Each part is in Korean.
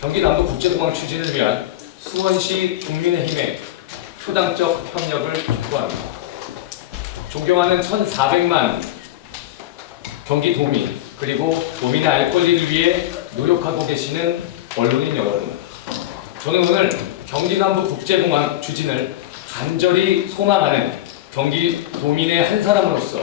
경기 남부 국제공항 추진을 위한 수원시 국민의힘의 초당적 협력을 촉구합니다. 존경하는 1,400만 경기 도민 그리고 도민의 알 권리를 위해 노력하고 계시는 언론인 여러분, 저는 오늘 경기 남부 국제공항 추진을 간절히 소망하는 경기 도민의 한 사람으로서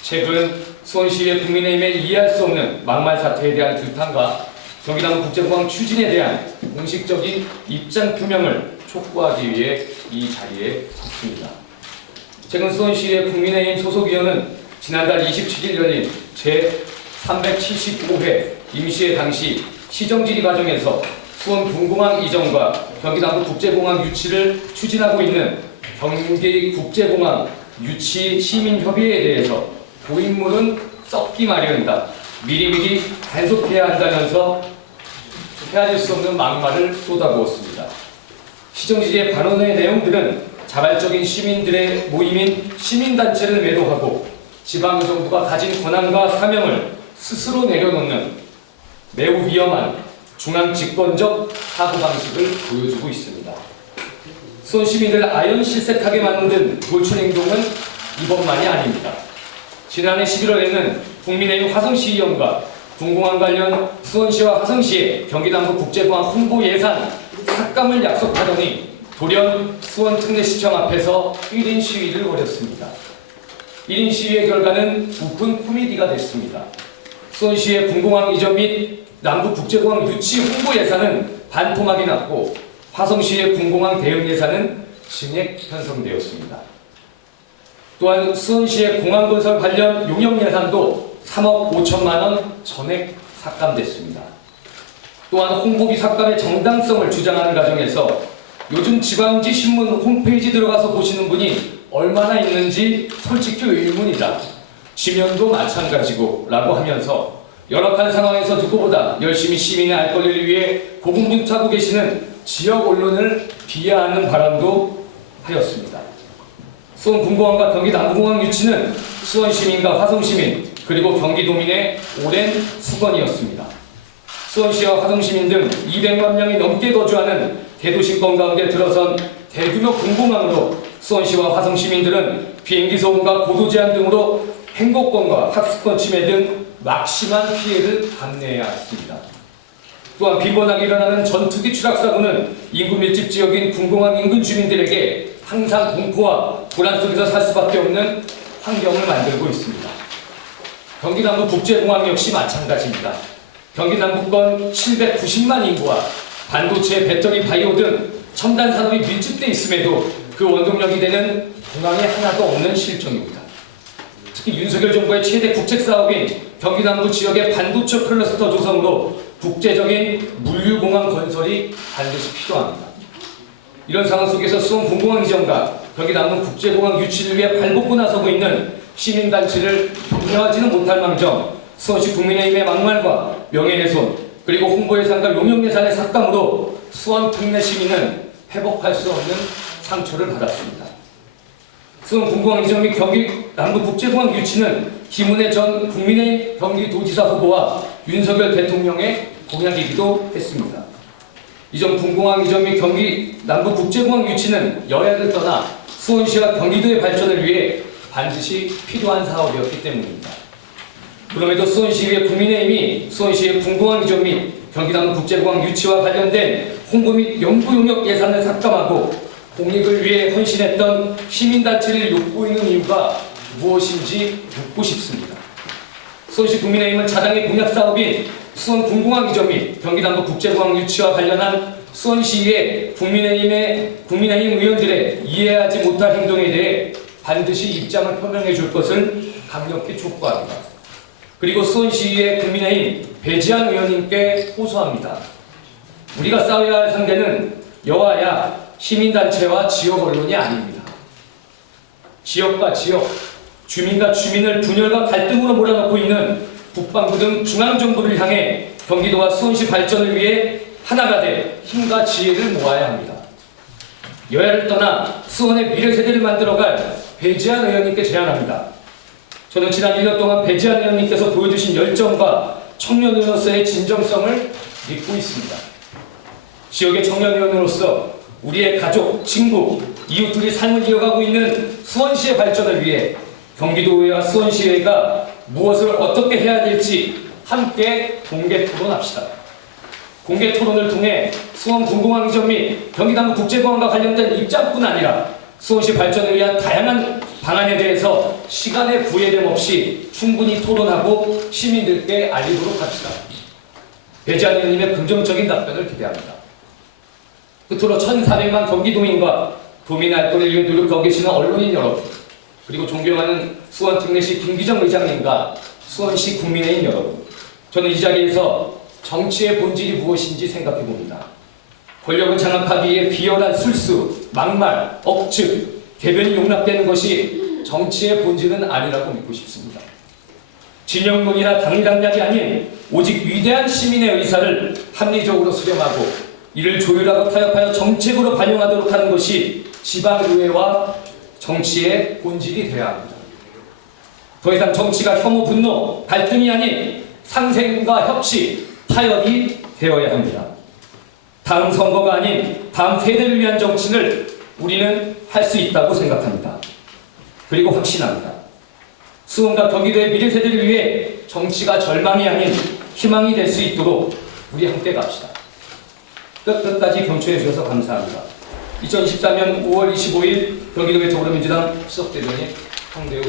최근 수원시의 국민의힘의 이해할 수 없는 막말 사태에 대한 규탄과 경기남부 국제공항 추진에 대한 공식적인 입장 표명을 촉구하기 위해 이 자리에 섰습니다. 최근 수원시의 국민의힘 소속위원은 지난달 27일 열린 제375회 임시회 당시 시정질의 과정에서 수원 군공항 이전과 경기남부 국제공항 유치를 추진하고 있는 경기 국제공항 유치 시민협의회에 대해서 고인물은 썩기 마련이다. 미리미리 단속해야 한다면서 헤아릴 수 없는 막말을 쏟아부었습니다. 시정지의 반원의 내용들은 자발적인 시민들의 모임인 시민단체를 매도하고 지방정부가 가진 권한과 사명을 스스로 내려놓는 매우 위험한 중앙 집권적 사고방식을 보여주고 있습니다. 수원 시민을 아연실색하게 만든 돌출 행동은 이번만이 아닙니다. 지난해 11월에는 국민의힘 화성시의원과 군공항 관련 수원시와 화성시의 경기남부 국제공항 홍보 예산 삭감을 약속하더니 돌연 수원 특례시청 앞에서 1인 시위를 벌였습니다. 1인 시위의 결과는 부푼 코미디가 됐습니다. 수원시의 군공항 이전 및 남부국제공항 유치 홍보 예산은 반토막이 났고 화성시의 군공항 대응 예산은 증액 편성되었습니다. 또한 수원시의 공항 건설 관련 용역 예산도 3억 5천만 원 전액 삭감됐습니다. 또한 홍보비 삭감의 정당성을 주장하는 과정에서 요즘 지방지 신문 홈페이지 들어가서 보시는 분이 얼마나 있는지 솔직히 의문이다. 지면도 마찬가지고 라고 하면서 열악한 상황에서 누구보다 열심히 시민의 알 권리를 위해 고군분투하고 계시는 지역 언론을 비하하는 바람도 하였습니다. 수원 군공항과 경기 남부공항 유치는 수원 시민과 화성 시민 그리고 경기도민의 오랜 수건이었습니다. 수원시와 화성 시민 등 200만 명이 넘게 거주하는 대도시권 가운데 들어선 대규모 군공항으로 수원시와 화성 시민들은 비행기 소음과 고도 제한 등으로 행복권과 학습권 침해 등 막심한 피해를 감내해야 했습니다. 또한 빈번하게 일어나는 전투기 추락 사고는 인구 밀집 지역인 군공항 인근 주민들에게 항상 공포와 불안 속에서 살 수밖에 없는 환경을 만들고 있습니다. 경기 남부 국제공항 역시 마찬가지입니다. 경기 남부권 790만 인구와 반도체, 배터리, 바이오 등 첨단 산업이 밀집돼 있음에도 그 원동력이 되는 공항이 하나도 없는 실정입니다. 특히 윤석열 정부의 최대 국책 사업인 경기 남부 지역의 반도체 클러스터 조성으로 국제적인 물류공항 건설이 반드시 필요합니다. 이런 상황 속에서 수원 군공항 이전과 경기 남부 국제공항 유치를 위해 발벗고 나서고 있는 시민단체를 격려하지는 못할 망정 수원시 국민의힘의 막말과 명예훼손 그리고 홍보 예산과 용역 예산의 삭감으로 수원 특내 시민은 회복할 수 없는 상처를 받았습니다. 수원 군공항 이전 및 경기 남부 국제공항 유치는 김은혜 전 국민의 경기도지사 후보와 윤석열 대통령의 공약이기도 했습니다. 이전 군공항 이전 및 경기 남부 국제공항 유치는 여야를 떠나 수원시와 경기도의 발전을 위해 반드시 필요한 사업이었기 때문입니다. 그럼에도 수원시의 국민의힘이 수원시의 군공항 이전 및 경기남 국제공항 유치와 관련된 홍보 및 연구 용역 예산을 삭감하고 공익을 위해 헌신했던 시민단체를 욕보이는 이유가 무엇인지 묻고 싶습니다. 수원시 국민의힘은 자당의 공약 사업인 수원 군공항 이전 및 경기남부 국제공항 유치와 관련한 수원시의 국민의힘의 국민의힘 의원들의 이해하지 못할 행동에 대해 반드시 입장을 표명해 줄 것을 강력히 촉구합니다. 그리고 수원시의 국민의힘 배지한 의원님께 호소합니다. 우리가 싸워야 할 상대는 여와야 시민단체와 지역 언론이 아닙니다. 지역과 지역, 주민과 주민을 분열과 갈등으로 몰아넣고 있는 국방부 등 중앙정부를 향해 경기도와 수원시 발전을 위해 하나가 돼 힘과 지혜를 모아야 합니다. 여야를 떠나 수원의 미래 세대를 만들어갈 배지한 의원님께 제안합니다. 저는 지난 1년 동안 배지한 의원님께서 보여주신 열정과 청년으로서의 진정성을 믿고 있습니다. 지역의 청년위원으로서 우리의 가족, 친구, 이웃들이 삶을 이어가고 있는 수원시의 발전을 위해 경기도의회와 수원시의회가 무엇을 어떻게 해야 될지 함께 공개 토론합시다. 공개 토론을 통해 수원 군공항 이전 및 경기남부 국제공항과 관련된 입장뿐 아니라 수원시 발전을 위한 다양한 방안에 대해서 시간의 구애됨 없이 충분히 토론하고 시민들께 알리도록 합시다. 배지한 의원님의 긍정적인 답변을 기대합니다. 끝으로 1,400만 경기도민과 도민의 알권을 위해 노력하고 계시는 언론인 여러분, 그리고 존경하는 수원 특례시 김기정 의장님과 수원시 국민의힘 여러분, 저는 이 자리에서 정치의 본질이 무엇인지 생각해 봅니다. 권력을 장악하기 위해 비열한 술수, 막말, 억측, 개변이 용납되는 것이 정치의 본질은 아니라고 믿고 싶습니다. 진영론이나 당리당략이 아닌 오직 위대한 시민의 의사를 합리적으로 수렴하고 이를 조율하고 타협하여 정책으로 반영하도록 하는 것이 지방의회와 정치의 본질이 되어야 합니다. 더 이상 정치가 혐오, 분노, 갈등이 아닌 상생과 협치, 타협이 되어야 합니다. 다음 선거가 아닌 다음 세대를 위한 정치를 우리는 할 수 있다고 생각합니다. 그리고 확신합니다. 수원과 경기도의 미래 세대를 위해 정치가 절망이 아닌 희망이 될 수 있도록 우리 함께 갑시다. 끝 끝까지 경청해 주셔서 감사합니다. 2024년 5월 25일 경기도의 더불어민주당 수석대변인 황대우